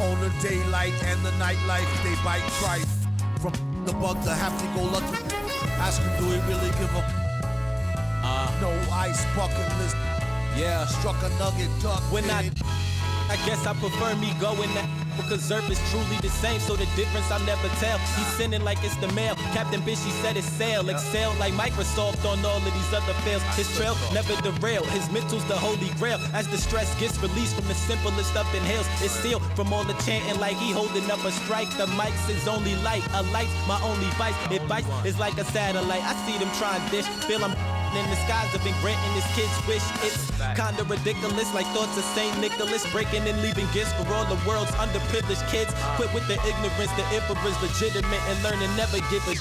On the daylight and the nightlife, they bite trife. From the bug to happy-go-lucky. Ask him, do he really give a no ice bucket list? Yeah. Struck a nugget duck. When I guess I prefer me going that because Zerp is truly the same, so the difference I'll never tell. He's sending like it's the mail. Captain Bishy set his sail. Excel like Microsoft on all of these other fails. His trail never derail. His mental's the holy grail. As the stress gets released from the simplest stuff inhales, it's sealed from all the chanting like he holding up a strike. The mic's his only light. A light's my only vice. It bites is like a satellite. I see them trying dish. Feel I'm in the skies have been granting this kid's wish. It's kinda ridiculous, like thoughts of St. Nicholas, breaking and leaving gifts for all the world's underprivileged kids. Quit with the ignorance, the emperor's legitimate and learning never give a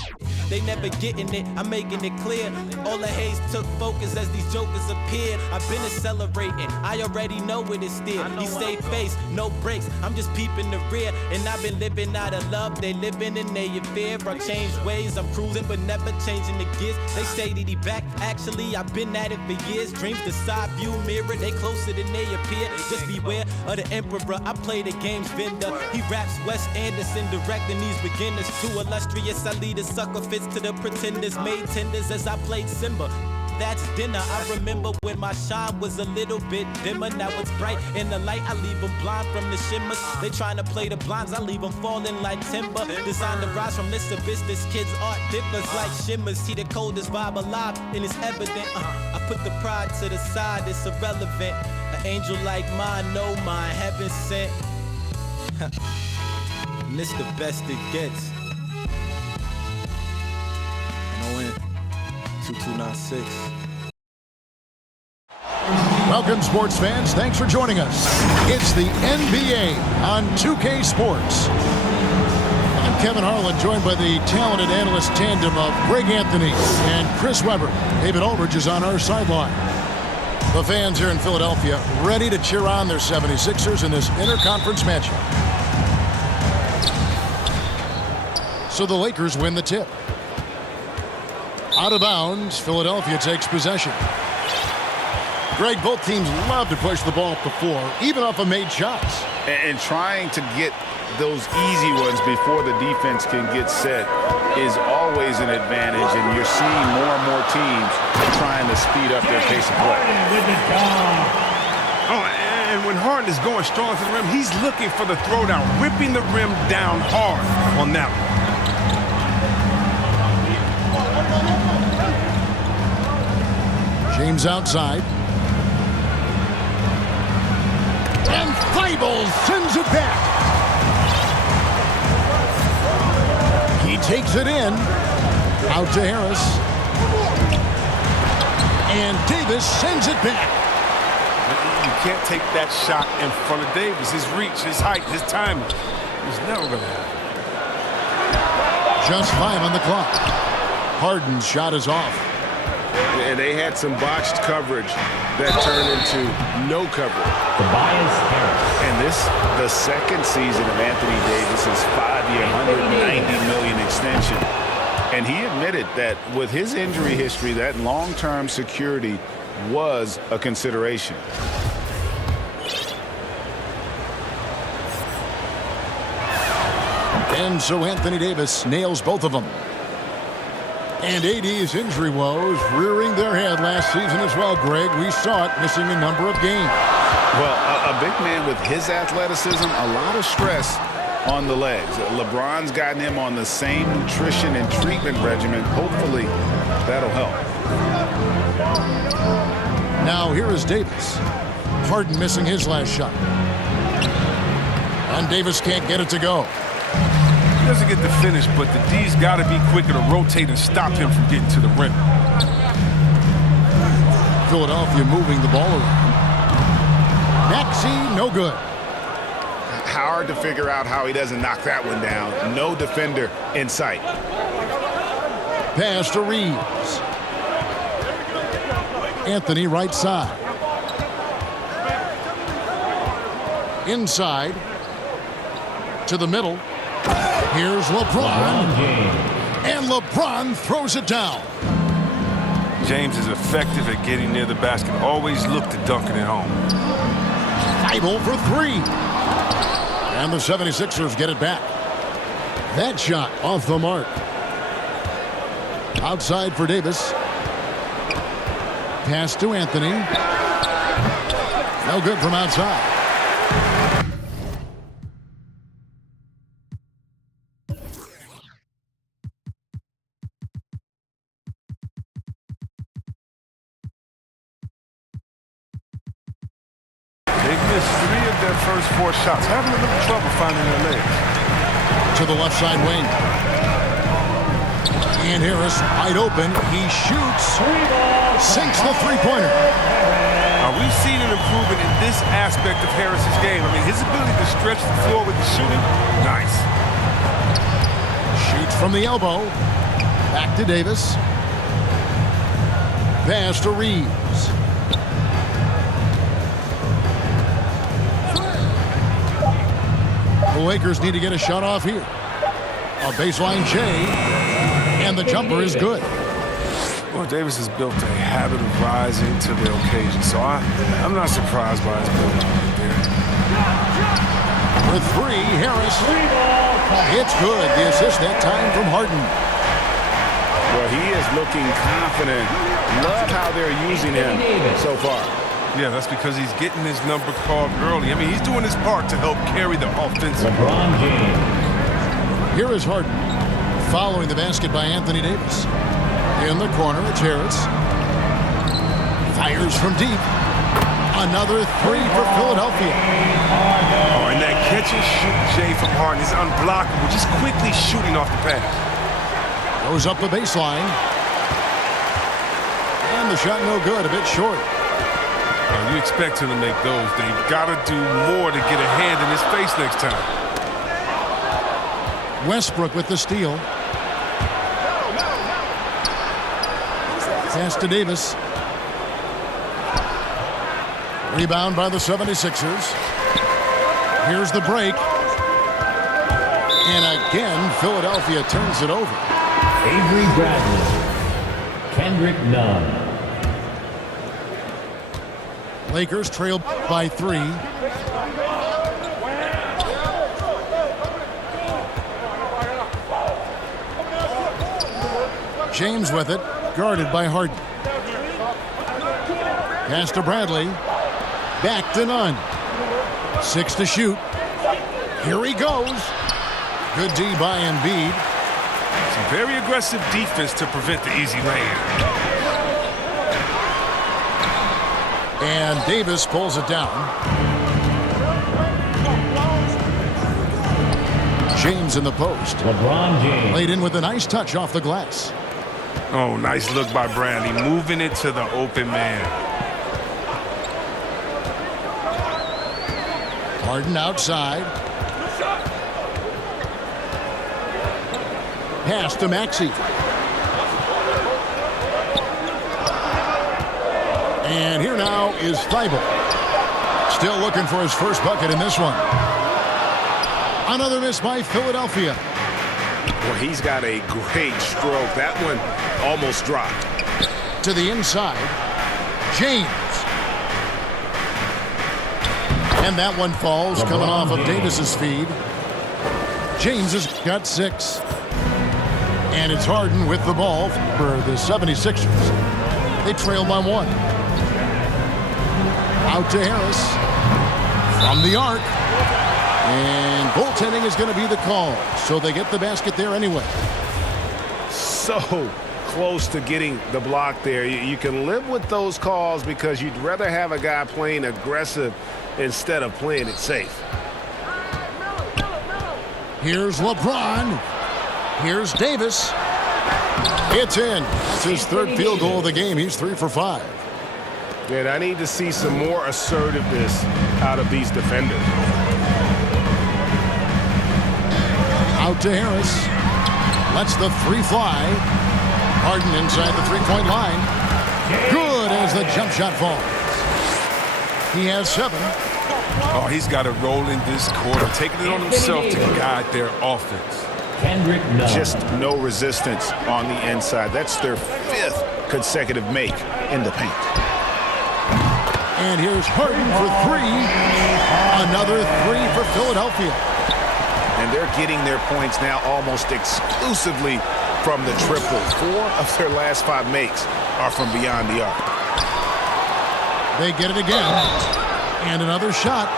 they never getting it, I'm making it clear. All the haze took focus as these jokers appeared. I've been accelerating, I already know it is still. He stay face, no brakes, I'm just peeping the rear. And I've been living out of love, they living in their fear. I changed ways, I'm cruising but never changing the gears. They say that he back, actually I've been at it for years. Dreams the side view mirror, they closer than they appear. Just beware of the emperor, I play the game's vendor. He raps Wes Anderson, directing these beginners. Too illustrious, I lead a sucker fits to the pretenders. Made tenders as I played Simba. That's dinner. I remember when my shine was a little bit dimmer. Now it's bright in the light. I leave them blind from the shimmers. They trying to play the blinds. I leave them falling like timber. Designed to rise from this abyss. This kid's art differs like shimmers. He the coldest vibe alive, and it's evident. I put the pride to the side. It's irrelevant. An angel like mine, no mine, heaven sent. And it's the best it gets. 2296. Welcome, sports fans. Thanks for joining us. It's the NBA on 2K Sports. I'm Kevin Harlan, joined by the talented analyst tandem of Greg Anthony and Chris Webber. David Aldridge is on our sideline. The fans here in Philadelphia ready to cheer on their 76ers in this interconference matchup. So the Lakers win the tip. Out of bounds, Philadelphia takes possession. Greg, both teams love to push the ball up the floor, even off of made shots. And trying to get those easy ones before the defense can get set is always an advantage, and you're seeing more and more teams trying to speed up their pace of play. Oh, and when Harden is going strong to the rim, he's looking for the throwdown, ripping the rim down hard on that one. James outside. And Thibault sends it back. He takes it in. Out to Harris. And Davis sends it back. You can't take that shot in front of Davis. His reach, his height, his timing. He's never going to happen. Just 5 on the clock. Harden's shot is off. And they had some botched coverage that turned into no coverage. Tobias Harris. And this, the second season of Anthony Davis's 5-year, $190 million extension. And he admitted that with his injury history, that long-term security was a consideration. And so Anthony Davis nails both of them. And AD's injury woes rearing their head last season as well, Greg. We saw it missing a number of games. Well, a big man with his athleticism, a lot of stress on the legs. LeBron's gotten him on the same nutrition and treatment regimen. Hopefully, that'll help. Now here is Davis. Harden missing his last shot. And Davis can't get it to go. He doesn't get the finish, but the D's got to be quicker to rotate and stop him from getting to the rim. Philadelphia moving the ball around. Maxey, no good. Hard to figure out how he doesn't knock that one down. No defender in sight. Pass to Reeves. Anthony right side. Inside. To the middle. Here's LeBron. And LeBron throws it down. James is effective at getting near the basket. Always look to dunk it at home. Thibault for 3. And the 76ers get it back. That shot off the mark. Outside for Davis. Pass to Anthony. No good from outside. They've missed 3 of their first 4 shots. Having a little trouble finding their legs. To the left side wing. And Harris wide open. He shoots. Sinks the three-pointer. We've seen an improvement in this aspect of Harris's game. I mean, his ability to stretch the floor with the shooting, nice. Shoots from the elbow. Back to Davis. Pass to Reeves. The Lakers need to get a shot off here. A baseline J, and the jumper is good. Well, Davis has built a habit of rising to the occasion, so I'm not surprised by his build right there. With 3, Harris. It's good. The assist that time from Harden. Well, he is looking confident. Love how they're using him so far. Yeah, that's because he's getting his number called early. I mean, he's doing his part to help carry the offensive. LeBron James. Here is Harden. Following the basket by Anthony Davis. In the corner, it's Harris. Fires from deep. Another 3 for Philadelphia. Oh, and that catch and shoot Jay from Harden is unblockable. Just quickly shooting off the pass. Goes up the baseline. And the shot no good, a bit short. You expect him to make those. They've got to do more to get a hand in his face next time. Westbrook with the steal. Pass to Davis. Rebound by the 76ers. Here's the break. And again, Philadelphia turns it over. Avery Bradley. Kendrick Nunn. Lakers trail by 3. James with it, guarded by Harden. Pass to Bradley. Back to Nunn. 6 to shoot. Here he goes. Good D by Embiid. Some very aggressive defense to prevent the easy lay-in. And Davis pulls it down. James in the post. LeBron James. Laid in with a nice touch off the glass. Oh, nice look by Bradley, moving it to the open man. Harden outside. Pass to Maxey. And here now is Thibault. Still looking for his first bucket in this one. Another miss by Philadelphia. Well, he's got a great stroke. That one almost dropped. To the inside. James. And that one falls coming off of Davis's feed. James has got 6. And it's Harden with the ball for the 76ers. They trail by 1. Out to Harris. From the arc. And goaltending is going to be the call. So they get the basket there anyway. So close to getting the block there. You can live with those calls because you'd rather have a guy playing aggressive instead of playing it safe. Here's LeBron. Here's Davis. It's in. That's his 3rd field goal of the game. He's 3 for 5. And I need to see some more assertiveness out of these defenders. Out to Harris. Lets the 3 fly. Harden inside the 3-point line. Good as the jump shot falls. He has 7. Oh, he's got to roll in this quarter, taking it on himself to guide their offense. Kendrick Nunn. Just no resistance on the inside. That's their 5th consecutive make in the paint. And here's Harden for 3. Another 3 for Philadelphia. and they're getting their points now almost exclusively from the triple. 4 of their last 5 makes are from beyond the arc. They get it again. And another shot.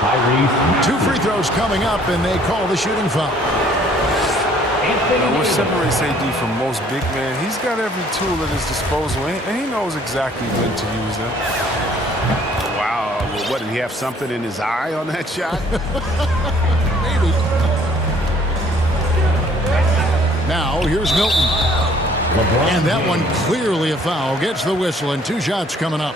2 free throws coming up, and they call the shooting foul. What separates AD from most big men, he's got every tool at his disposal, and he knows exactly when to use them. Wow. Well, what, did he have something in his eye on that shot? Maybe. Now, here's Milton. And that one clearly a foul. Gets the whistle, and 2 shots coming up.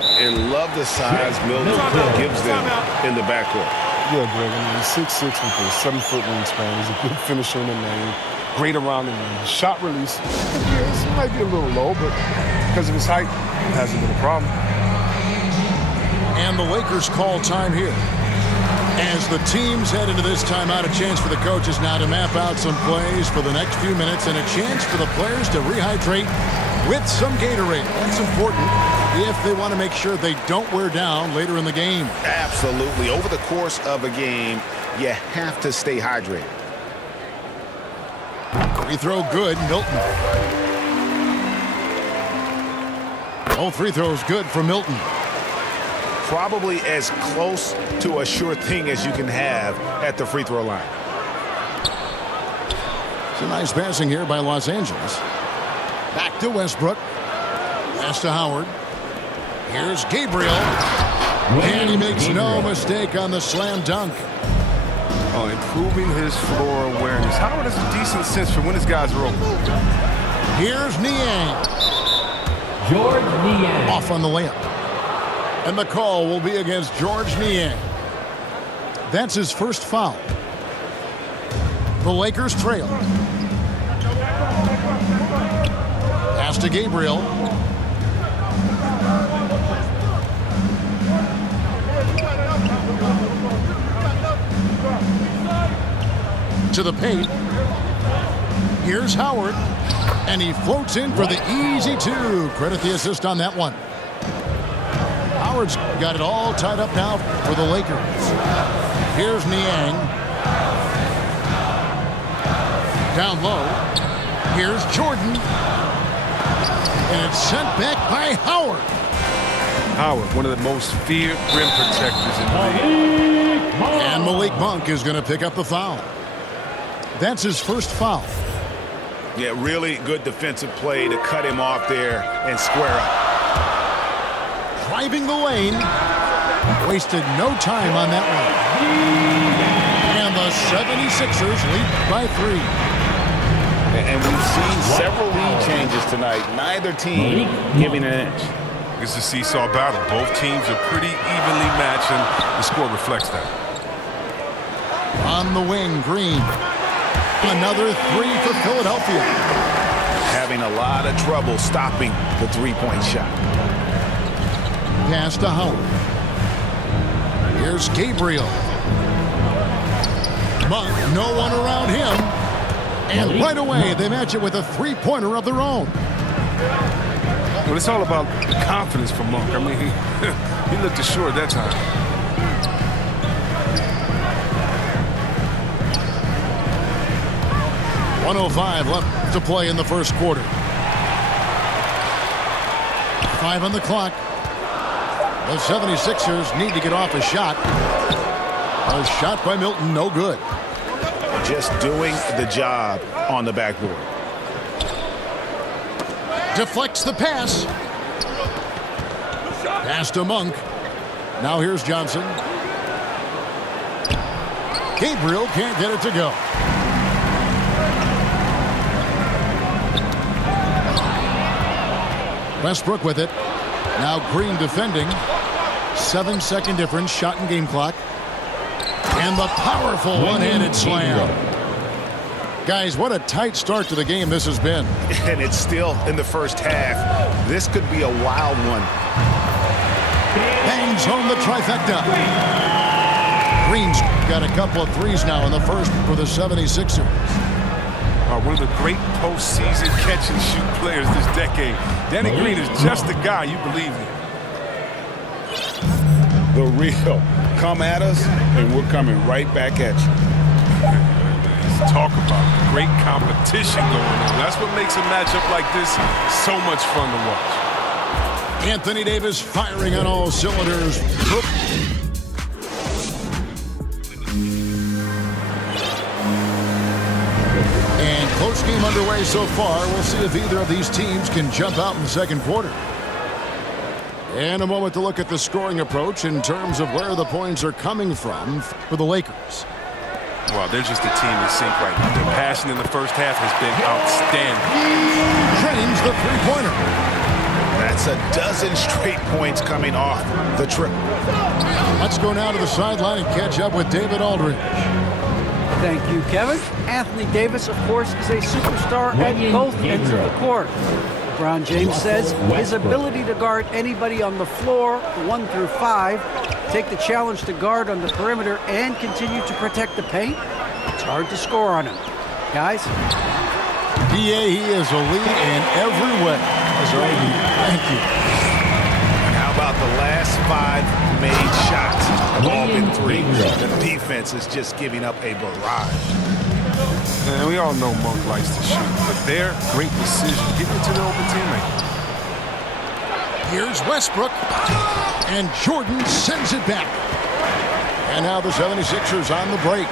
And love the size Milton gives them in the backcourt. Yeah, Greg, I mean, he's 6'6" with a 7-foot wingspan. He's a good finisher in the lane, great around the rim. His shot release, it might be a little low, but because of his height, it hasn't been a problem. And the Lakers call time here. As the teams head into this timeout, a chance for the coaches now to map out some plays for the next few minutes and a chance for the players to rehydrate with some Gatorade. That's important if they want to make sure they don't wear down later in the game. Absolutely. Over the course of a game, you have to stay hydrated. Free throw good, Milton. Both free throws good for Milton. Probably as close to a sure thing as you can have at the free throw line. It's a nice passing here by Los Angeles. Back to Westbrook. Pass to Howard. Here's Gabriel. And he makes no mistake on the slam dunk. Oh, improving his floor awareness. Howard has a decent sense for when his guys are open. Here's Niang. George Niang. Off on the layup. And the call will be against George Niang. That's his first foul. The Lakers trail. Pass to Gabriel. To the paint. Here's Howard. And he floats in for the easy 2. Credit the assist on that one. Howard's got it all tied up now for the Lakers. Here's Niang. Down low. Here's Jordan. And it's sent back by Howard. Howard, one of the most feared rim protectors in the league. And Malik Monk is going to pick up the foul. That's his first foul. Yeah, really good defensive play to cut him off there and square up. Driving the lane. Wasted no time on that one. And the 76ers lead by 3. And we've seen several lead changes tonight. Neither team giving an inch. It's a seesaw battle. Both teams are pretty evenly matched, and the score reflects that. On the wing, Green. Another 3 for Philadelphia. Having a lot of trouble stopping the three-point shot. Pass to Howard. Here's Gabriel. Monk, no one around him. And right away, they match it with a 3-pointer of their own. Well, it's all about confidence for Monk. I mean, he looked assured that time. .105 left To play in the first quarter. 5 on the clock. The 76ers need to get off a shot. A shot by Milton, no good. Just doing the job on the backboard. Deflects the pass. Pass to Monk. Now here's Johnson. Gabriel can't get it to go. Westbrook with it. Now Green defending. 7-second difference, shot and game clock. And the powerful one-handed slam. Guys, what a tight start to the game this has been. And it's still in the first half. This could be a wild one. Bangs home the trifecta. Green's got a couple of threes now in the first for the 76ers. One of the great postseason catch-and-shoot players this decade. Danny Green is just the guy you believe in. The real. Come at us, and we're coming right back at you. Talk about great competition going on. That's what makes a matchup like this so much fun to watch. Anthony Davis firing on all cylinders. And close game underway so far. We'll see if either of these teams can jump out in the second quarter. And a moment to look at the scoring approach in terms of where the points are coming from for the Lakers. Well, they're just a team in sync right now. Their passion in the first half has been outstanding. Drains the three-pointer. That's a dozen straight points coming off the triple. Let's go now to the sideline and catch up with David Aldridge. Thank you, Kevin. Anthony Davis, of course, is a superstar at both ends of the court. LeBron James says his ability to guard anybody on the floor, 1 through 5, take the challenge to guard on the perimeter, and continue to protect the paint, it's hard to score on him. Guys? PA, he is elite in every way. Thank you. And how about the last 5 made shots? Have all been threes. The defense is just giving up a barrage. And we all know Monk likes to shoot, but their great decision getting to the open teammate. Here's Westbrook, and Jordan sends it back. And now the 76ers on the break.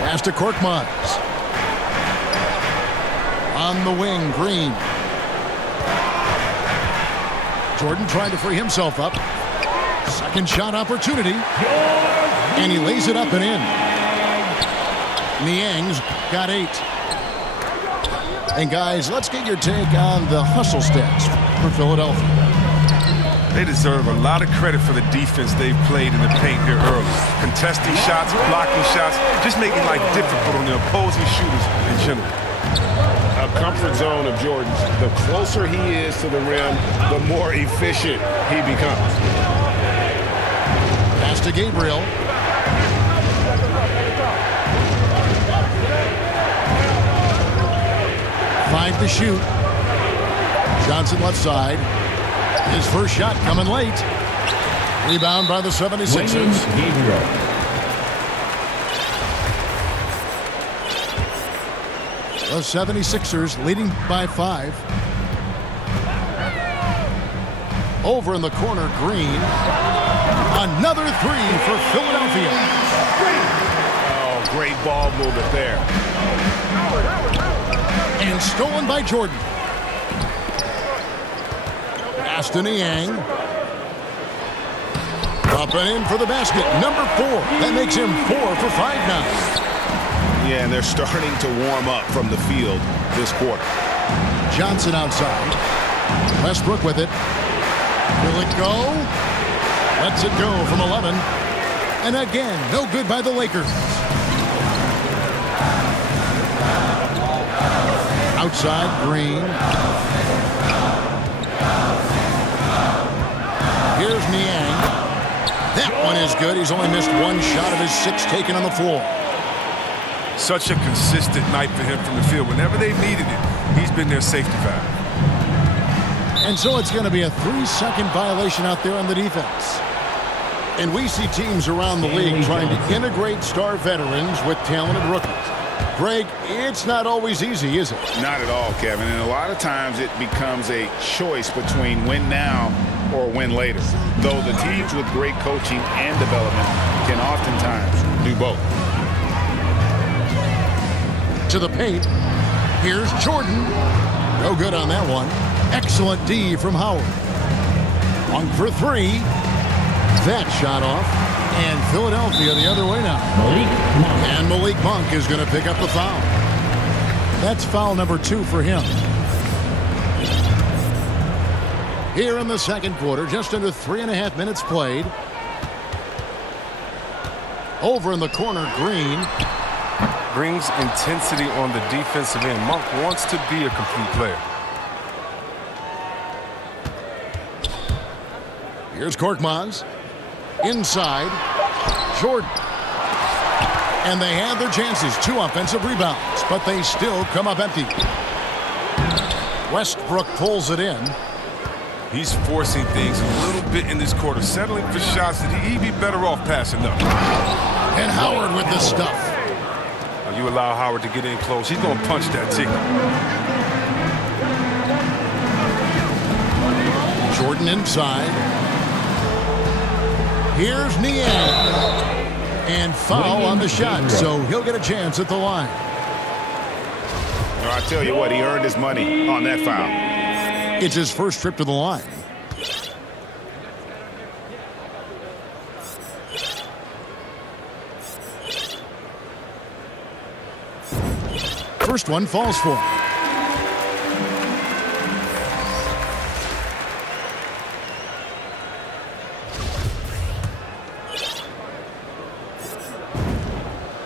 Pass to Korkmaz. On the wing, Green. Jordan trying to free himself up. Second shot opportunity. And he lays it up and in. Niang's got 8. And guys, let's get your take on the hustle stats for Philadelphia. They deserve a lot of credit for the defense they've played in the paint here early. Contesting shots, blocking shots, just making life difficult on the opposing shooters in general. A comfort zone of Jordan's. The closer he is to the rim, the more efficient he becomes. Pass to Gabriel. Five to shoot. Johnson left side. His first shot coming late. Rebound by the 76ers. The 76ers leading by 5. Over in the corner, Green. Another 3 for Philadelphia. Oh, great ball movement there. And stolen by Jordan. Pass to Niang. Up and in for the basket. Number 4. That makes him 4 for 5 now. Yeah, and they're starting to warm up from the field this quarter. Johnson outside. Westbrook with it. Will it go? Lets it go from 11. And again, no good by the Lakers. Outside, Green. Here's Niang. That one is good. He's only missed 1 shot of his 6 taken on the floor. Such a consistent night for him from the field. Whenever they needed it, he's been their safety valve. And so it's going to be a 3-second violation out there on the defense. And we see teams around the league trying to integrate star veterans with talented rookies. Greg, it's not always easy, is it? Not at all, Kevin. And a lot of times it becomes a choice between win now or win later. Though the teams with great coaching and development can oftentimes do both. To the paint. Here's Jordan. No good on that one. Excellent D from Howard. 1 for 3. That shot off. And Philadelphia the other way now. And Malik Monk is going to pick up the foul. That's foul number 2 for him. Here in the second quarter, just under 3.5 minutes played. Over in the corner, Green. Brings intensity on the defensive end. Monk wants to be a complete player. Here's Korkmaz. Inside. Jordan. And they have their chances. 2 offensive rebounds, but they still come up empty. Westbrook pulls it in. He's forcing things a little bit in this quarter, settling for shots that he'd be better off passing up. And Howard with the stuff. You allow Howard to get in close, he's going to punch that ticket. Jordan inside. Here's Niang. And foul on the shot, so he'll get a chance at the line. I tell you what, he earned his money on that foul. It's his first trip to the line. First one falls for him.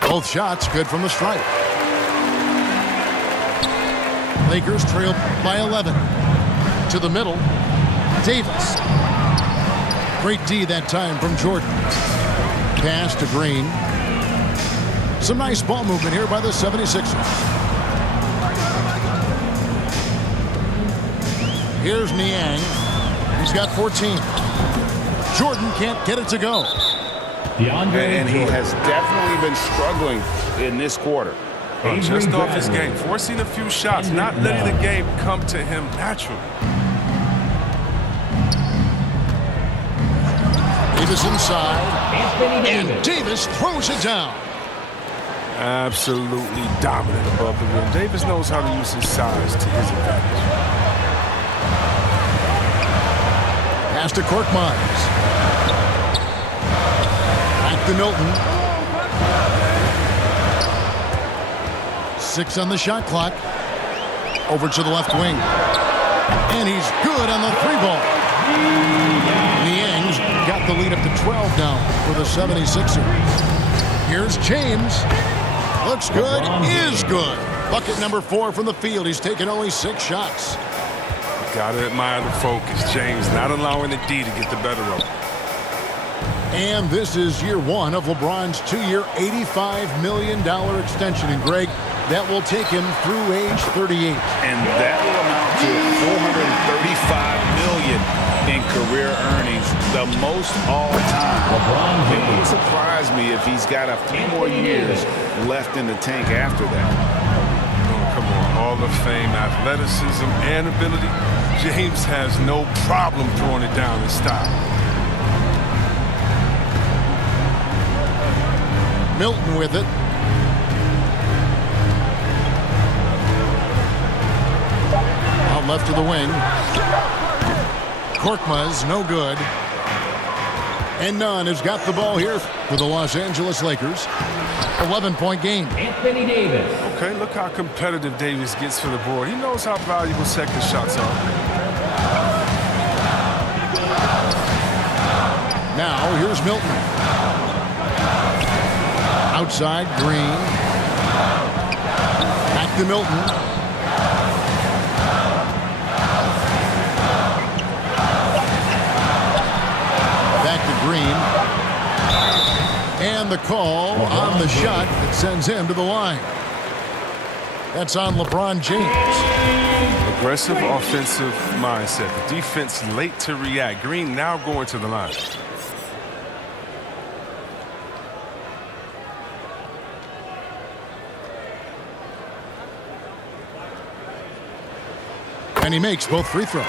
Both shots good from the stripe. Lakers trail by 11. To the middle. Davis. Great D that time from Jordan. Pass to Green. Some nice ball movement here by the 76ers. Here's Niang. He's got 14. Jordan can't get it to go. And he has definitely been struggling in this quarter. Just off his game, forcing a few shots, not letting the game come to him naturally. Davis inside. And Davis throws it down. Absolutely dominant above the rim. Davis knows how to use his size to his advantage. Pass to Korkmaz. Back to Milton. 6 on the shot clock. Over to the left wing. And he's good on the 3-ball. Niang's got the lead up to 12 now for the 76ers. Here's James. Looks good, is good. Bucket number 4 from the field. He's taken only 6 shots. Gotta admire the focus. James not allowing the D to get the better of him. And this is year 1 of LeBron's 2-year, $85 million extension. And Greg, that will take him through age 38. And that will amount to $435 million in career earnings, the most all time. It wouldn't surprise me if he's got a few more years left in the tank after that. Oh, come on, Hall of Fame, athleticism and ability. James has no problem throwing it down in style. Milton with it. Out left to the wing. Korkmaz, no good. And Nunn has got the ball here for the Los Angeles Lakers. 11-point game. Anthony Davis. Okay, look how competitive Davis gets for the board. He knows how valuable second shots are. Now, here's Milton. Outside, Green. Back to Milton. Back to Green. And the call on the shot that sends him to the line. That's on LeBron James. Aggressive offensive mindset. The defense late to react. Green now going to the line. And he makes both free throws.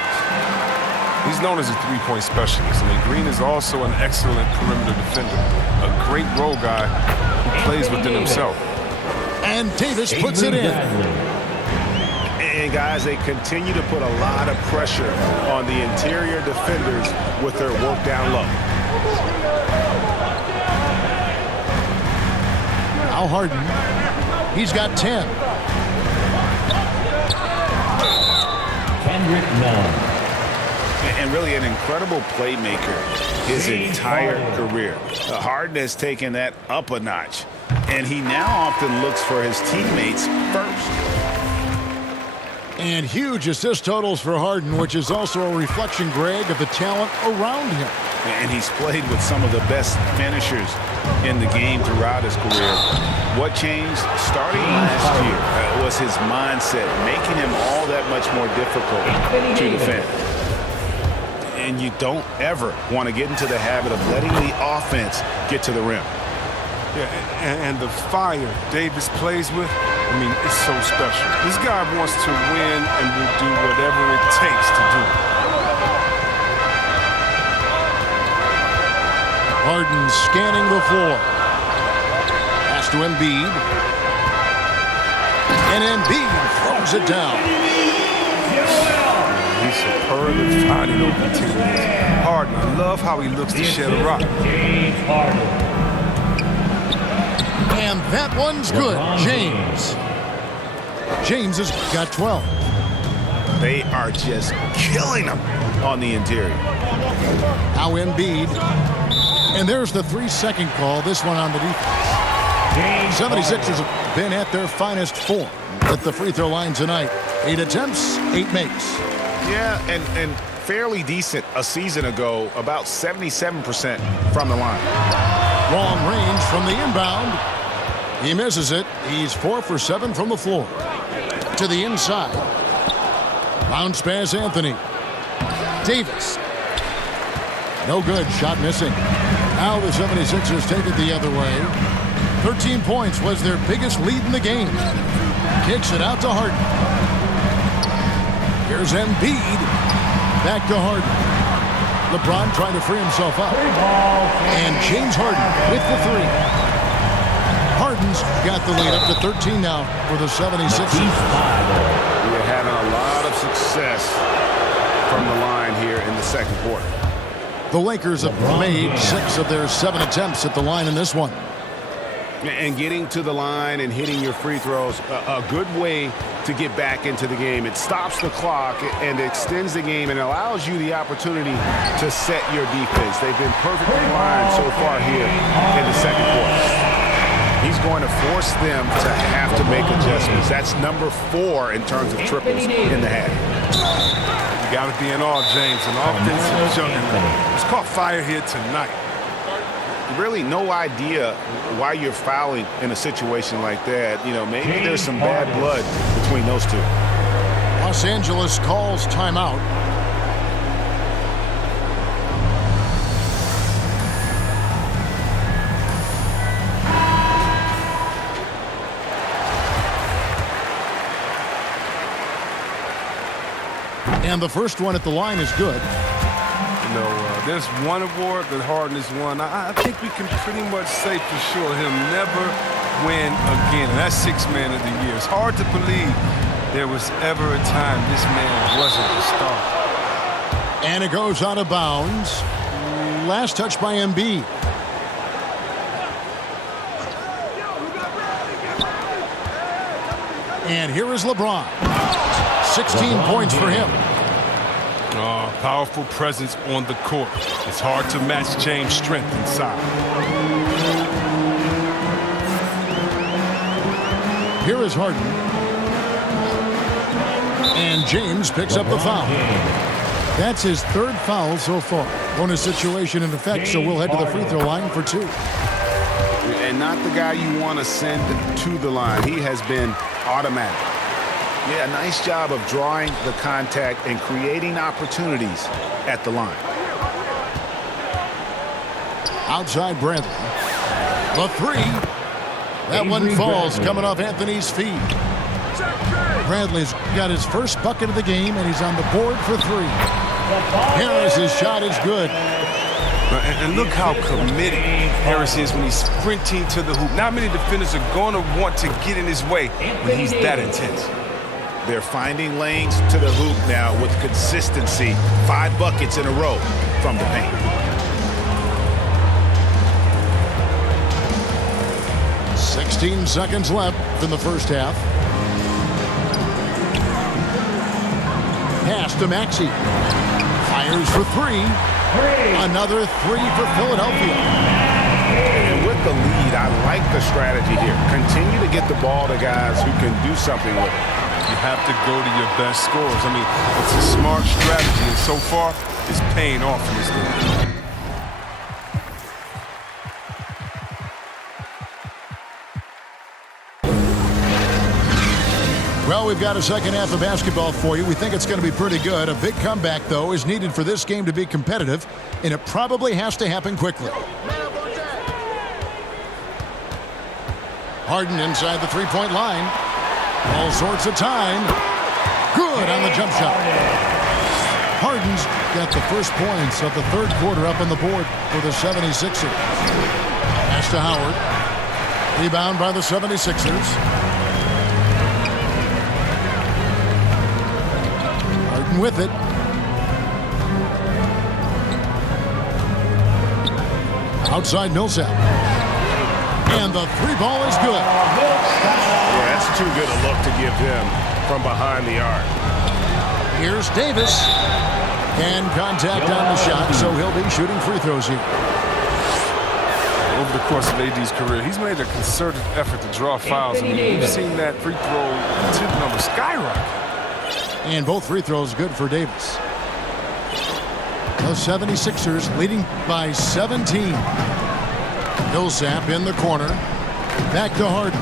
He's known as a three-point specialist. I mean, Green is also an excellent perimeter defender. A great role guy who plays within himself. And Davis puts it in. And guys, they continue to put a lot of pressure on the interior defenders with their work down low. Al Harden. He's got 10. Kendrick Nunn. And really an incredible playmaker his entire career. Harden has taken that up a notch. And he now often looks for his teammates first. And huge assist totals for Harden, which is also a reflection, Greg, of the talent around him. And he's played with some of the best finishers in the game throughout his career. What changed starting last year was his mindset, making him all that much more difficult to defend. And you don't ever want to get into the habit of letting the offense get to the rim. Yeah, and the fire Davis plays with, I mean, it's so special. This guy wants to win and will do whatever it takes to do it. Harden scanning the floor. Pass to Embiid. And Embiid throws it down. He's superb at finding open teammates. Harden, I love how he looks to shed a rock. James Harden. And that one's good. James. James has got 12. They are just killing them on the interior. Now Embiid. And there's the 3-second call. This one on the defense. 76ers have been at their finest form at the free throw line tonight. 8 attempts, 8 makes. Yeah, and fairly decent a season ago, about 77% from the line. Long range from the inbound. He misses it. He's 4 for 7 from the floor. To the inside. Bounce pass Anthony. Davis. No good. Shot missing. Now the 76ers take it the other way. 13 points was their biggest lead in the game. Kicks it out to Harden. Here's Embiid. Back to Harden. LeBron trying to free himself up. And James Harden with the 3. Harden's got the lead up to 13 now for the 76ers. We're having a lot of success from the line here in the second quarter. The Lakers have made 6 of their 7 attempts at the line in this one. And getting to the line and hitting your free throws, a good way to get back into the game. It stops the clock and extends the game and allows you the opportunity to set your defense. They've been perfectly aligned so far here in the second quarter. He's going to force them to have to make adjustments. That's number 4 in terms of triples in the half. You got to be in all, James, an offensive juggernaut. It's caught fire here tonight. Really no idea why you're fouling in a situation like that. You know, maybe there's some bad blood between those two. Los Angeles calls timeout. And the first one at the line is good. You know, there's one award that Harden has won. I think we can pretty much say for sure he'll never win again. And that's 6th man of the year. It's hard to believe there was ever a time this man wasn't the star. And it goes out of bounds. Last touch by Embiid. And here is LeBron. 16 points for him. Powerful presence on the court. It's hard to match James' strength inside. Here is Harden. And James picks up the foul. That's his 3rd foul so far. Bonus situation in effect, so we'll head to the free throw line for 2. And not the guy you want to send to the line. He has been automatic. Yeah, nice job of drawing the contact and creating opportunities at the line. Outside Bradley. The 3. That one falls coming off Anthony's feet. Bradley's got his first bucket of the game, and he's on the board for 3. Harris's shot is good. And look how committed Harris is when he's sprinting to the hoop. Not many defenders are going to want to get in his way when he's that intense. They're finding lanes to the hoop now with consistency. 5 buckets in a row from the paint. 16 seconds left in the first half. Pass to Maxey. Fires for 3. Another 3 for Philadelphia. And with the lead, I like the strategy here. Continue to get the ball to guys who can do something with it. You have to go to your best scorers. I mean, it's a smart strategy, and so far, it's paying off in this league. Well, we've got a second half of basketball for you. We think it's going to be pretty good. A big comeback, though, is needed for this game to be competitive, and it probably has to happen quickly. Harden inside the three-point line. All sorts of time. Good on the jump shot. Harden's got the first points of the third quarter up on the board for the 76ers. Pass to Howard. Rebound by the 76ers. Harden with it. Outside Millsap. And the three ball is good. Yeah, that's too good a look to give him from behind the arc. Here's Davis. And contact on the shot, so he'll be shooting free throws here. Over the course of AD's career, he's made a concerted effort to draw fouls. I mean, we've seen that free throw tip number skyrocket. And both free throws good for Davis. The 76ers leading by 17. Millsap in the corner. Back to Harden.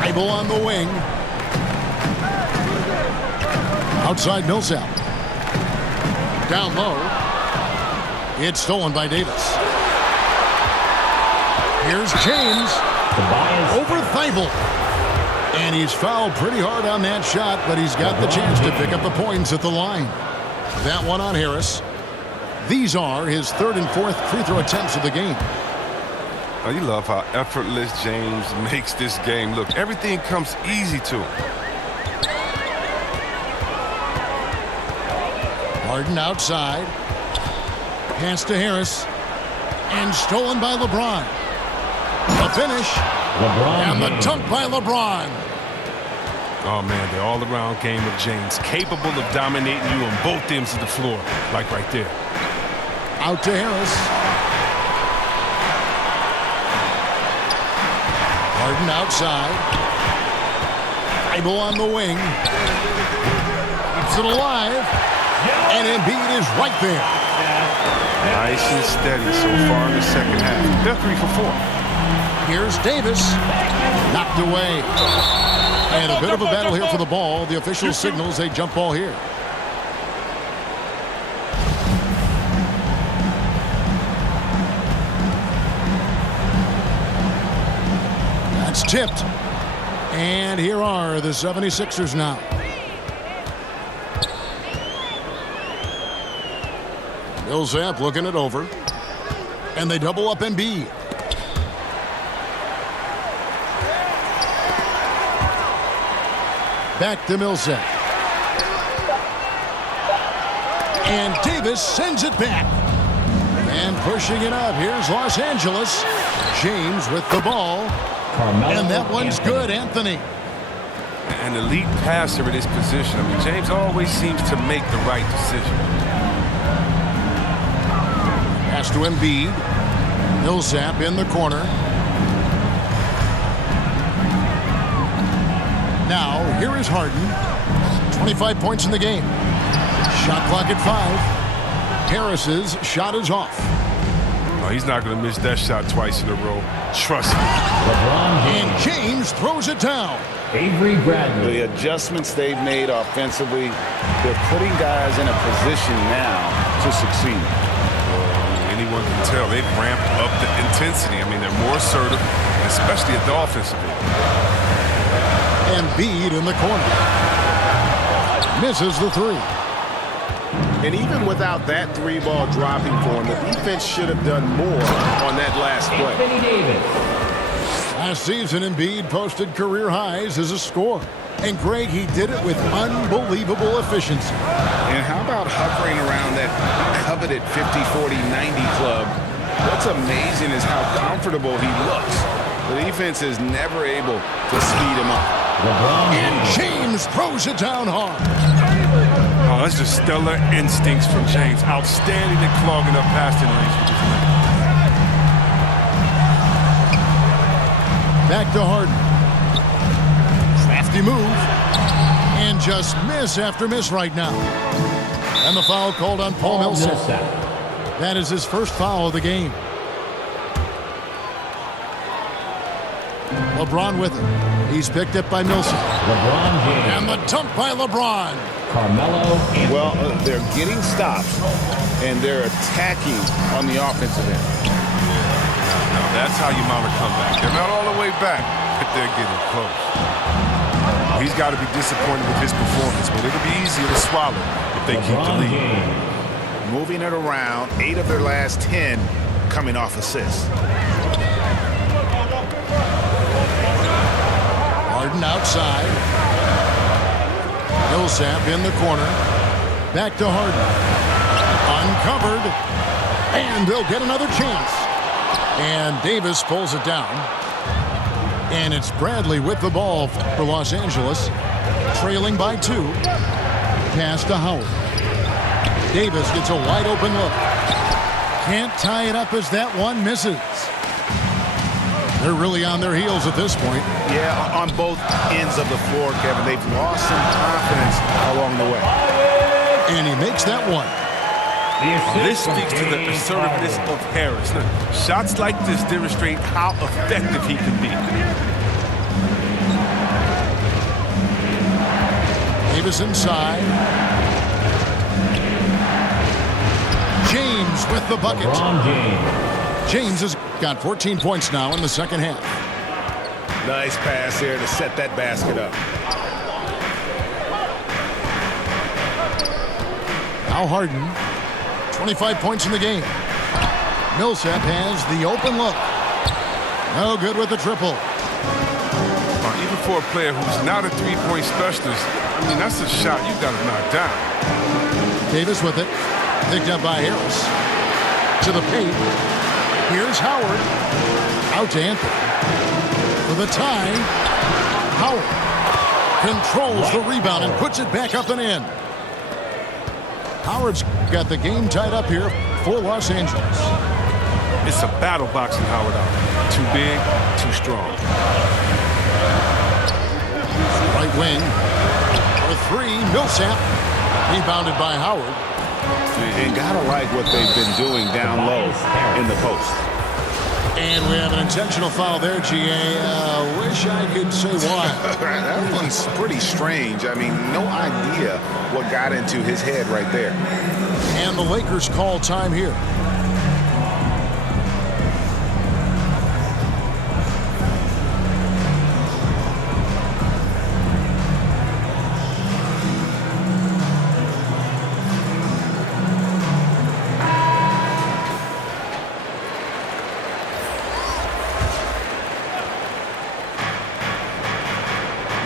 Bible on the wing. Outside Millsap. Down low. It's stolen by Davis. Here's James. Over Thibault. And he's fouled pretty hard on that shot, but he's got the chance to pick up the points at the line. That one on Harris. These are his third and fourth free throw attempts of the game. Oh, you love how effortless James makes this game look. Everything comes easy to him. Harden outside. Pass to Harris. And stolen by LeBron. The finish. And the dunk by LeBron. Oh, man, the all-around game of James. Capable of dominating you on both ends of the floor. Like right there. Out to Harris. Harden outside. Bible on the wing. Keeps it alive. And Embiid is right there. Nice and steady so far in the second half. They're 3 for 4. Here's Davis. Knocked away. And a bit of a battle here for the ball. The official signals a jump ball here. That's tipped. And here are the 76ers now. Millsap looking it over. And they double up Embiid. Back to Millsap. And Davis sends it back. And pushing it up. Here's Los Angeles. James with the ball. And that one's good, Anthony. An elite passer in this position. I mean, James always seems to make the right decision. Pass to Embiid. Millsap in the corner. Now, here is Harden. 25 points in the game. Shot clock at 5. Harris's shot is off. Oh, he's not going to miss that shot twice in a row. Trust me. And James throws it down. Avery Bradley. The adjustments they've made offensively, they're putting guys in a position now to succeed. Anyone can tell they've ramped up the intensity. I mean, they're more assertive, especially at the offensive end. Embiid in the corner. Misses the three. And even without that three ball dropping for him, the defense should have done more on that last play. Anthony Davis. Last season, Embiid posted career highs as a scorer. And Greg, he did it with unbelievable efficiency. And how about hovering around that coveted 50-40-90 club? What's amazing is how comfortable he looks. The defense is never able to speed him up. And James throws it down hard. Oh, that's just stellar instincts from James. Outstanding at clogging up passing lanes with his man. Back to Harden. Crafty move. And just miss after miss right now. And the foul called on Paul Millsap. That is his first foul of the game. LeBron with it. He's picked up by Millsap. LeBron James. And the dunk by LeBron. Carmelo Anthony. Well, they're getting stops, and they're attacking on the offensive end. Now, that's how you mount a comeback. They're not all the way back, but they're getting close. He's got to be disappointed with his performance, but it'll be easier to swallow if they keep the lead. Moving it around, 8 of their last 10 coming off assists. Harden outside. Millsap in the corner. Back to Harden. Uncovered. And they'll get another chance. And Davis pulls it down. And it's Bradley with the ball for Los Angeles. Trailing by 2. Pass to Howard. Davis gets a wide open look. Can't tie it up as that one misses. They're really on their heels at this point. Yeah, on both ends of the floor, Kevin. They've lost some confidence along the way. And he makes that one. This speaks to the assertiveness of Harris. Look, shots like this demonstrate how effective he can be. Davis inside. James with the bucket. LeBron James. James has got 14 points now in the second half. Nice pass here to set that basket up. Now Harden. 25 points in the game. Millsap has the open look. No good with the triple. Even for a player who's not a three-point specialist, I mean, that's a shot you got to knock down. Davis with it. Picked up by Harris. To the paint. Here's Howard. Out to Anthony. For the tie. Howard controls the rebound and puts it back up and in. Howard's got the game tied up here for Los Angeles. It's a battle boxing Howard out. Too big, too strong. Right wing. For 3, Millsap. Rebounded by Howard. And gotta like what they've been doing down low in the post. And we have an intentional foul there, GA. Wish I could say why. That one's pretty strange. I mean, no idea what got into his head right there. And the Lakers call time here.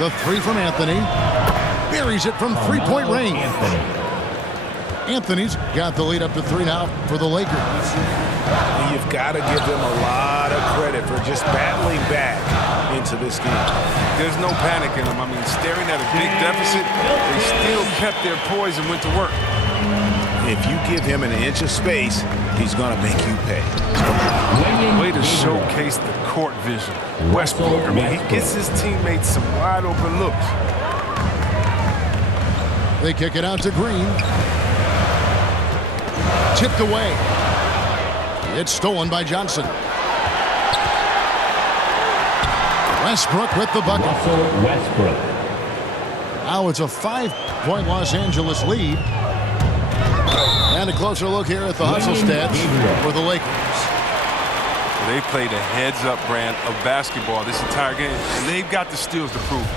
The 3 from Anthony. Buries it from three-point range. Anthony's got the lead up to 3 now for the Lakers. You've got to give them a lot of credit for just battling back into this game. There's no panic in them. I mean, staring at a big deficit, they still kept their poise and went to work. If you give him an inch of space, he's going to make you pay. Way to showcase the court vision. Westbrook, I mean, he gets his teammates some wide open looks. They kick it out to Green. Tipped away. It's stolen by Johnson. Westbrook with the bucket. Russell Westbrook. Now it's a 5-point Los Angeles lead. And a closer look here at the hustle stats for the Lakers. They played a heads-up brand of basketball this entire game, and they've got the steals to prove it.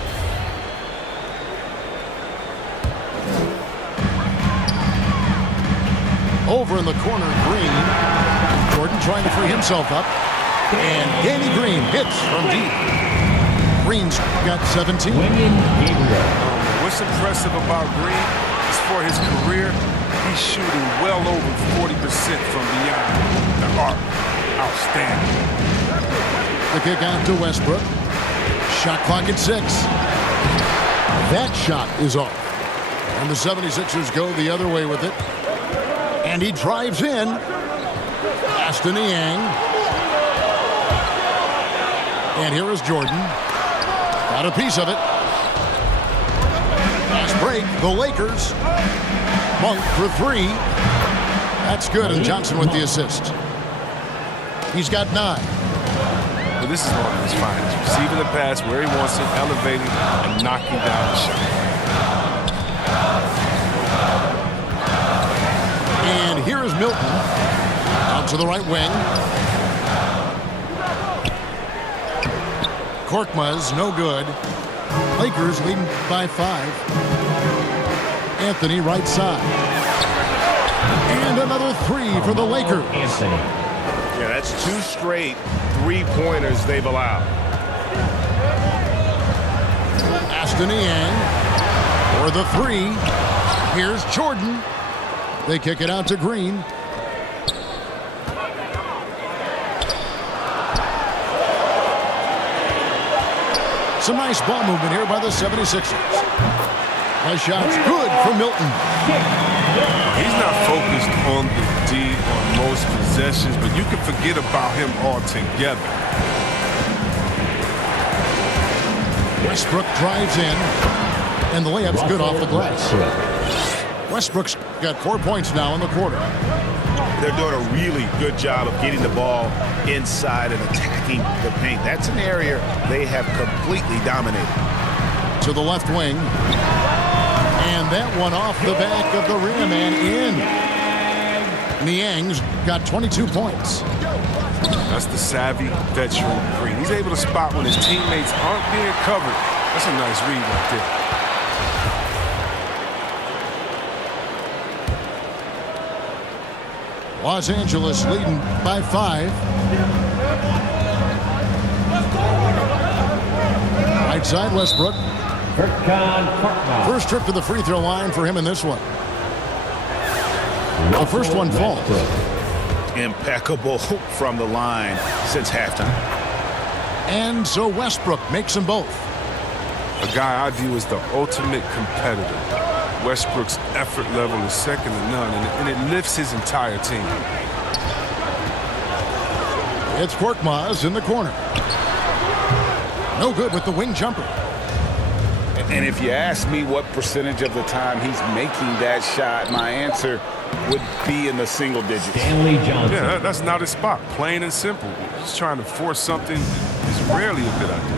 Over in the corner, Green. Jordan trying to free himself up. And Danny Green hits from deep. Green's got 17. What's impressive about Green is for his career, he's shooting well over 40% from beyond the arc. Outstanding. The kick out to Westbrook. Shot clock at 6. That shot is off. And the 76ers go the other way with it. And he drives in. Pass to Niang. And here is Jordan. Got a piece of it. Fast break. The Lakers. Monk for 3. That's good. And Johnson with the assist. He's got 9. But this is one of his finest. Receiving the pass where he wants it, elevating, and knocking down the shot. And here is Milton. Out to the right wing. Korkmaz, no good. Lakers leading by 5. Anthony, right side. And another 3 for the Lakers. Anthony. Yeah, that's 2 straight three-pointers they've allowed. Aston Niang for the 3. Here's Jordan. They kick it out to Green. Some nice ball movement here by the 76ers. That shot's good for Milton. He's not focused on the D on most possessions, but you can forget about him altogether. Westbrook drives in, and the layup's good off the glass. Westbrook's got 4 points now in the quarter. They're doing a really good job of getting the ball inside and attacking the paint. That's an area they have completely dominated. To the left wing. And that one off the back of the rim and in. Niang's got 22 points. That's the savvy veteran Green. He's able to spot when his teammates aren't being covered. That's a nice read right there. Los Angeles leading by 5. Right side, Westbrook. First trip to the free throw line for him in this one. The first one falls. Impeccable from the line since halftime. And so Westbrook makes them both. A guy I view as the ultimate competitor. Westbrook's effort level is second to none, and it lifts his entire team. It's Korkmaz in the corner. No good with the wing jumper. And if you ask me what percentage of the time he's making that shot, my answer would be in the single digits. Stanley Johnson. Yeah, that's not his spot. Plain and simple. Just trying to force something is rarely a good idea.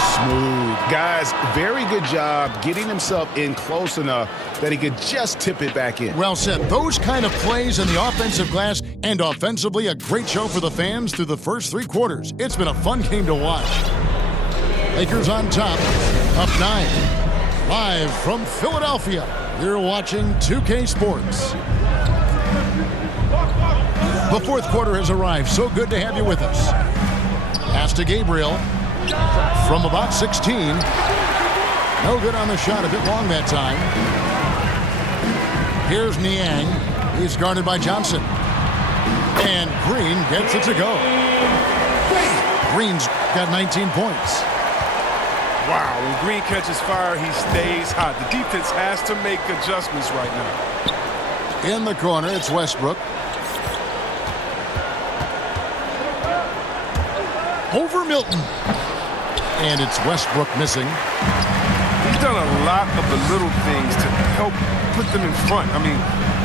Smooth. Guys, very good job getting himself in close enough that he could just tip it back in. Well said. Those kind of plays in the offensive glass and offensively a great show for the fans through the first 3 quarters. It's been a fun game to watch. Lakers on top, up 9. Live from Philadelphia, you're watching 2K Sports. The fourth quarter has arrived. So good to have you with us. Pass to Gabriel from about 16. No good on the shot, a bit long that time. Here's Niang. He's guarded by Johnson. And Green gets it to go. Green's got 19 points. Wow, when Green catches fire, he stays hot. The defense has to make adjustments right now. In the corner, it's Westbrook. Over Milton. And it's Westbrook missing. He's done a lot of the little things to help put them in front.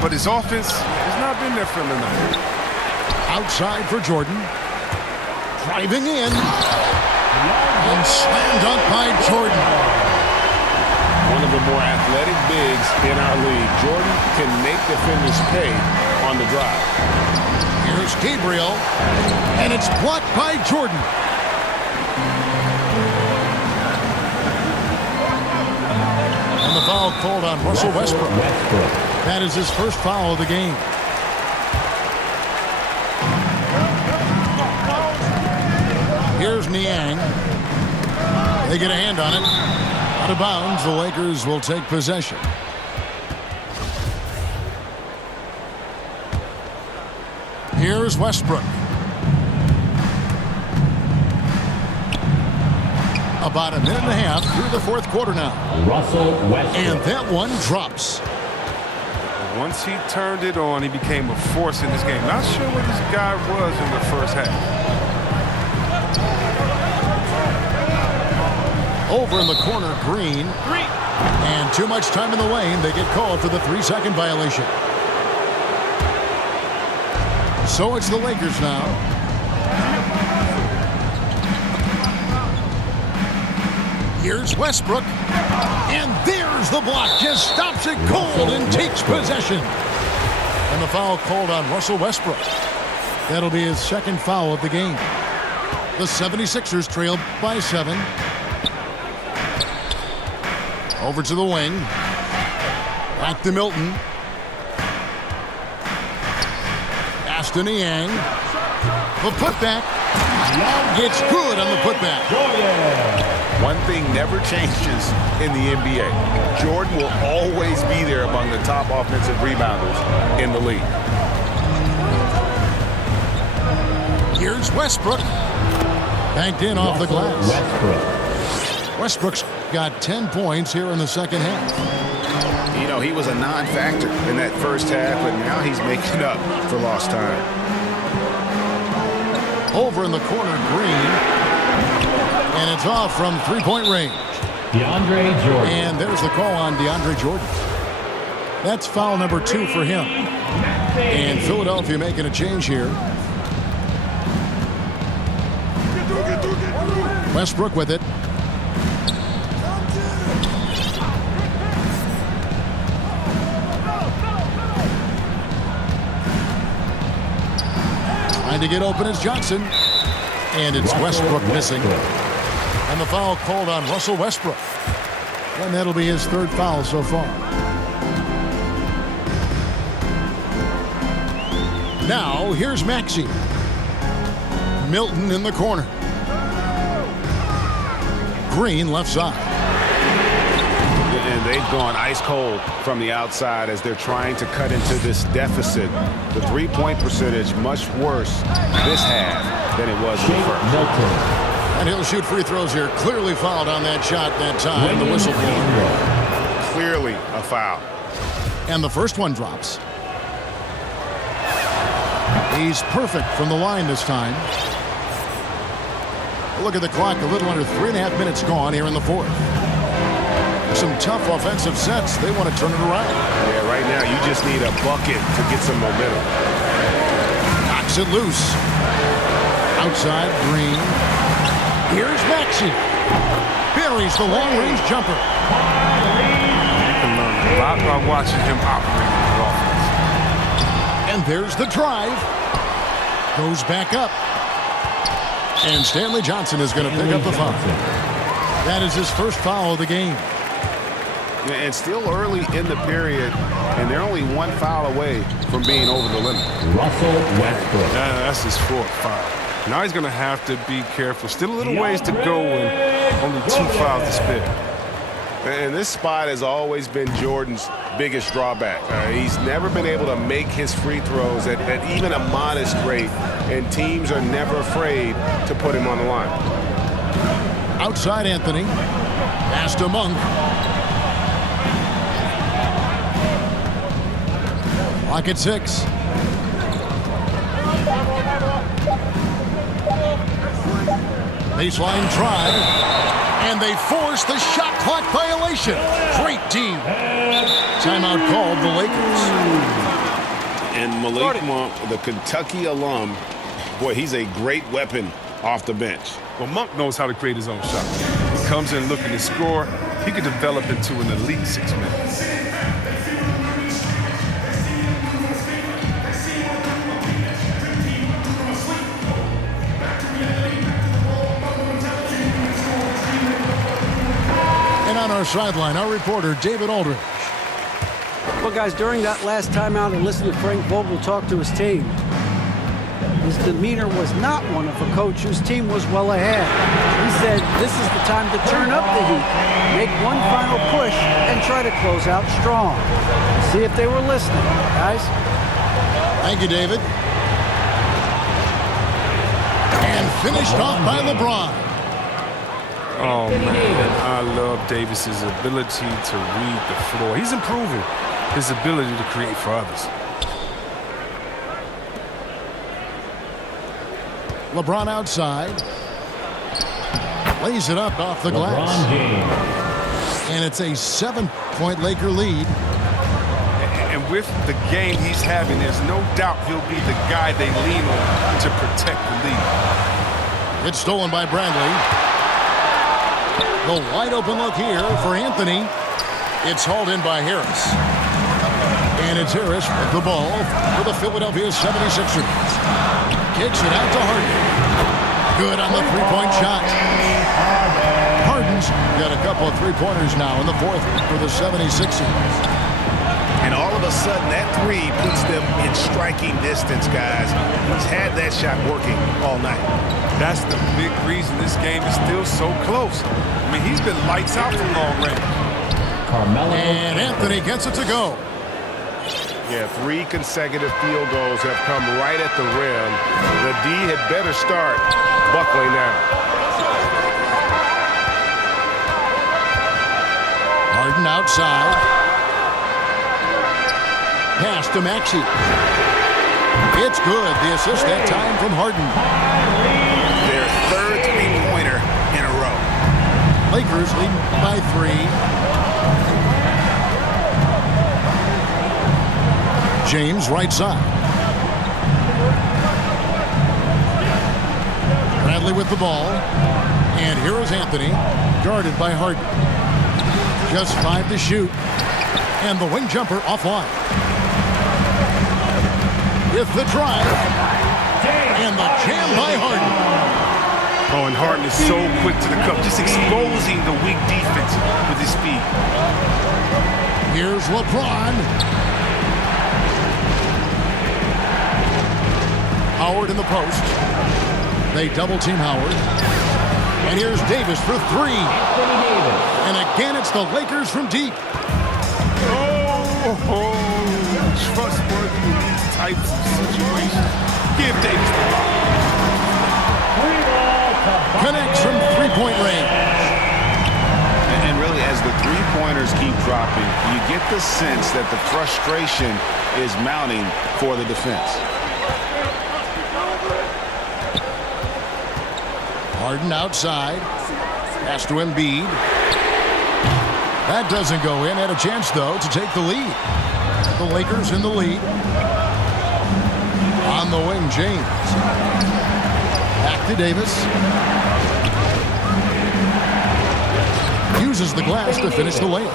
But his offense has not been there for him tonight. Outside for Jordan. Driving in. And slam dunk by Jordan. One of the more athletic bigs in our league. Jordan can make defenders pay on the drive. Here's Gabriel. And it's blocked by Jordan. And the foul called on Russell Westbrook. That is his first foul of the game. Here's Niang. They get a hand on it. Out of bounds, the Lakers will take possession. Here's Westbrook. About a minute and a half through the fourth quarter now. Russell Westbrook. And that one drops. Once he turned it on, he became a force in this game. Not sure what this guy was in the first half. Over in the corner, Green. And too much time in the lane. They get called for the 3-second violation. So it's the Lakers now. Here's Westbrook. And there's the block. Just stops it cold and takes possession. And the foul called on Russell Westbrook. That'll be his second foul of the game. The 76ers trail by 7. Over to the wing. Back to Milton. Pass to Niang. The putback. It's good on the putback. One thing never changes in the NBA. Jordan will always be there among the top offensive rebounders in the league. Here's Westbrook. Banked in off the glass. Westbrook's got 10 points here in the second half. You know, he was a non-factor in that first half, but now he's making up for lost time. Over in the corner, Green. And it's off from three-point range. DeAndre Jordan. And there's the call on DeAndre Jordan. That's foul number 2 for him. And Philadelphia making a change here. Westbrook with it. Trying to get open is Johnson. And it's Westbrook missing. And the foul called on Russell Westbrook. And that'll be his 3rd foul so far. Now, here's Maxey. Milton in the corner. Green left side. And they've gone ice cold from the outside as they're trying to cut into this deficit. The three-point percentage much worse this half than it was in the first. And he'll shoot free throws here. Clearly fouled on that shot that time. The whistle blown. Clearly a foul. And the first one drops. He's perfect from the line this time. Look at the clock. A little under 3.5 minutes gone here in the 4th. Some tough offensive sets. They want to turn it around. Yeah, right now you just need a bucket to get some momentum. Knocks it loose. Outside, Green. Here's Maxey. Buries the long-range jumper. You can learn a lot by watching him operate the offense. And there's the drive. Goes back up. And Stanley Johnson is going to pick up the foul. That is his first foul of the game. And still early in the period, and they're only 1 foul away from being over the limit. Russell Westbrook. That's his 4th foul. Now he's going to have to be careful. Still a little ways to go and only 2 fouls to spare. And this spot has always been Jordan's biggest drawback. He's never been able to make his free throws at even a modest rate, and teams are never afraid to put him on the line. Outside Anthony. Pass to Monk. Clock at 6. Baseline try. And they force the shot clock violation. Great team. Timeout called the Lakers. And Malik Monk, the Kentucky alum, boy, he's a great weapon off the bench. Well, Monk knows how to create his own shot. He comes in looking to score. He could develop into an elite 6 minutes. And on our sideline, our reporter, David Aldridge. Well, guys, during that last timeout, I listened to Frank Vogel talk to his team. His demeanor was not one of a coach whose team was well ahead. He said, this is the time to turn up the heat, make one final push, and try to close out strong. See if they were listening, guys. Thank you, David. And finished off by LeBron. Oh, man, I love Davis's ability to read the floor. He's improving his ability to create for others. LeBron outside. Lays it up off the glass. LeBron James. And it's a 7-point Laker lead. And with the game he's having, there's no doubt he'll be the guy they lean on to protect the lead. It's stolen by Bradley. The wide open look here for Anthony. It's hauled in by Harris. And it's Harris with the ball for the Philadelphia 76ers. Kicks it out to Harden. Good on the three-point shot. Harden's got a couple of three-pointers now in the fourth for the 76ers. And all of a sudden, that three puts them in striking distance, guys. He's had that shot working all night. That's the big reason this game is still so close. I mean, he's been lights out from long range. Carmelo. And Anthony gets it to go. Yeah, 3 consecutive field goals have come right at the rim. The D had better start buckling now. Harden outside. Pass to Maxey. It's good. The assist that time from Harden. Their third three-pointer in a row. Lakers leading by 3. James right side. Bradley with the ball. And here is Anthony, guarded by Harden. Just 5 to shoot. And the wing jumper offline. With the drive. And the jam by Harden. Oh, and Harden is so quick to the cup, just exposing the weak defense with his speed. Here's LeBron. Howard in the post. They double team Howard. And here's Davis for 3. And again, it's the Lakers from deep. Oh, trustworthy in these types of situations. Give Davis the ball. Connects from three-point range. And really, as the three-pointers keep dropping, you get the sense that the frustration is mounting for the defense. Harden outside. Pass to Embiid. That doesn't go in. Had a chance, though, to take the lead. The Lakers in the lead. On the wing, James. Back to Davis. Uses the glass to finish the layup.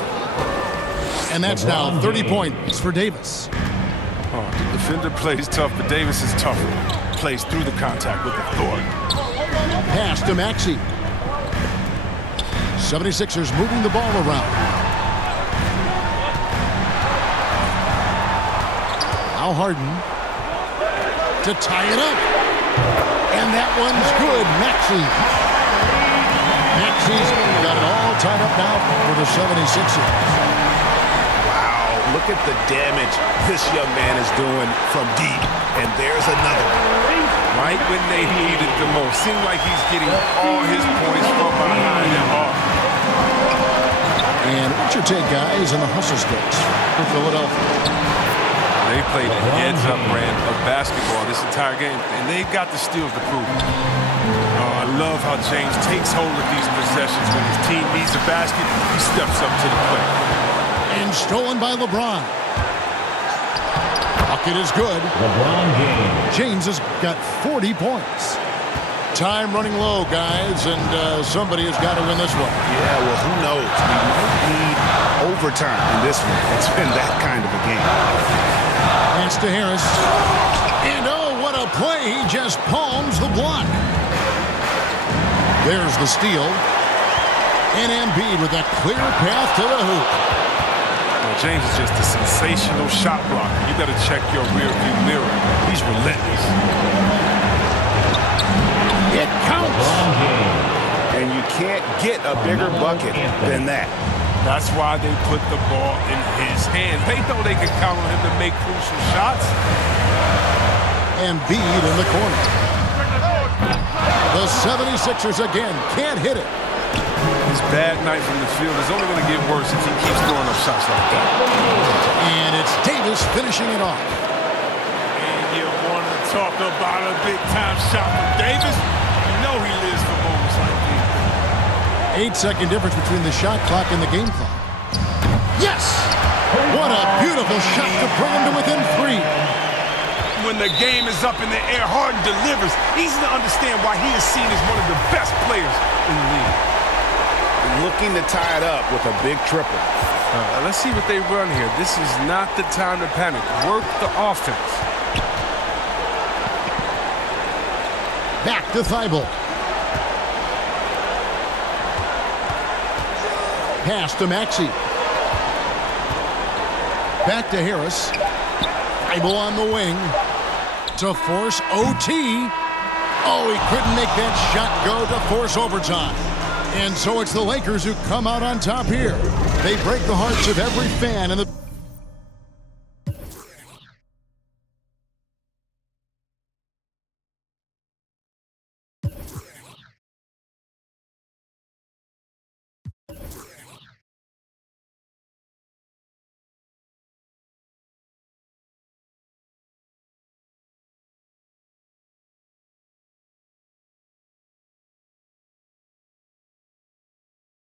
And that's now 30 points for Davis. Oh, the defender plays tough, but Davis is tougher. Plays through the contact with authority. Pass to Maxey. 76ers moving the ball around. Now Harden to tie it up. And that one's good. Maxey. Maxey's got it all tied up now for the 76ers. Wow, look at the damage this young man is doing from deep. And there's another one. Right when they need it the most. Seems like he's getting all his points from behind the arc. And what's your take, guys, in the hustle sticks for Philadelphia? They played a heads-up brand of basketball this entire game, and they've got the steals to prove it. I love how James takes hold of these possessions. When his team needs a basket, he steps up to the plate. And stolen by LeBron. Bucket is good. LeBron James. James has got 40 points. Time running low, guys, and somebody has got to win this one. Yeah, well, who knows? We might need overtime in this one. It's been that kind of a game. Pass to Harris. And oh, what a play. He just palms the block. There's the steal. And Embiid with a clear path to the hoop. Well, James is just a sensational shot blocker. You got to check your rearview mirror. He's relentless. It counts. LeBron James. And you can't get a bigger bucket than that. That's why they put the ball in his hands. They know they can count on him to make crucial shots. Embiid in the corner. The 76ers again can't hit it. His bad night from the field is only going to get worse if he keeps throwing up shots like that. And it's Davis finishing it off. And you want to talk about a big-time shot from Davis? You know he lives for moments like these. 8-second difference between the shot clock and the game clock. Yes! What a beautiful shot to bring him to within 3. When the game is up in the air, Harden delivers. Easy to understand why he is seen as one of the best players in the league. Looking to tie it up with a big triple. Let's see what they run here. This is not the time to panic. Work the offense. Back to Thibault. Pass to Maxey. Back to Harris. Bible on the wing to force OT. Oh, he couldn't make that shot go to force overtime. And so it's the Lakers who come out on top here. They break the hearts of every fan in the